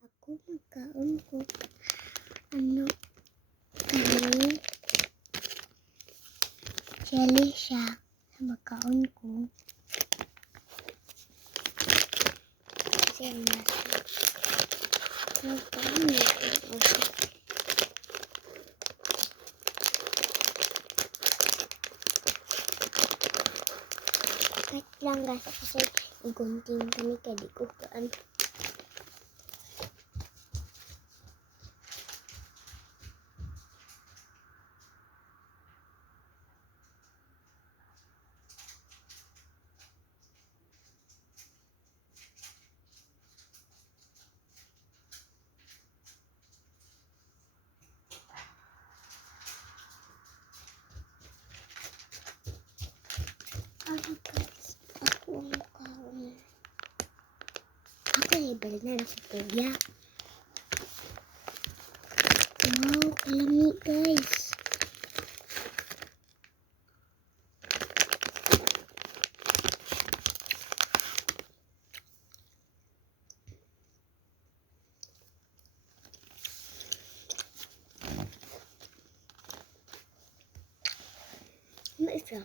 Ako magkaon ko. Ano? Kani? Jelly siya. Sa magkaon ko. Kasi ang nasa. Magkaon ko. Kahit lang guys kasi igunting kami kaya di ko kaan. Guys, ako ang kaon. Ako label na sa kuya. Wow, kalami guys. Ano isa?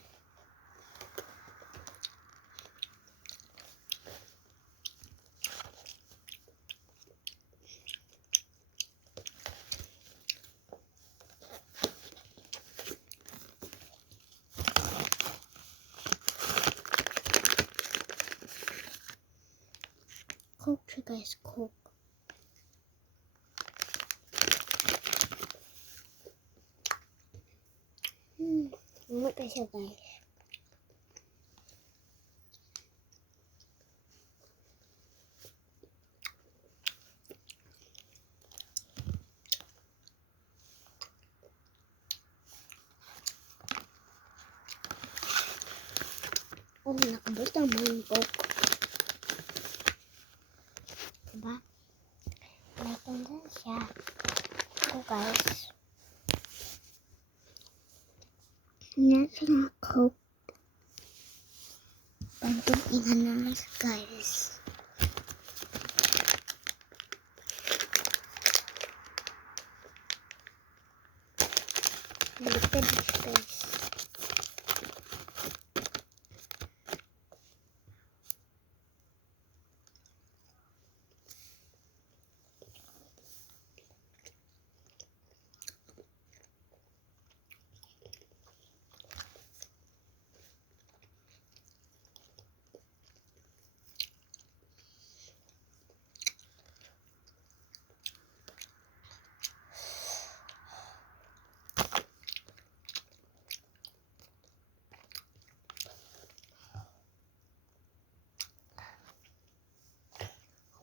Coke siya guys, Coke. Ano pa siya guys? Oh, nakabot ang mga Coke. Diba? May tanda siya. Ito guys. Yan siya Coke. Bantong inanas guys. Lipid guys.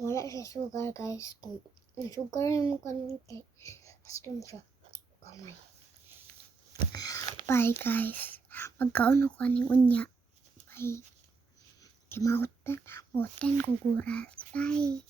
Wala siya sugar guys. Kung sugar yung konti, astom siya. Kamay. Bye guys. Magkaon ako ng unya. Bye. Mautan ko guras. Bye.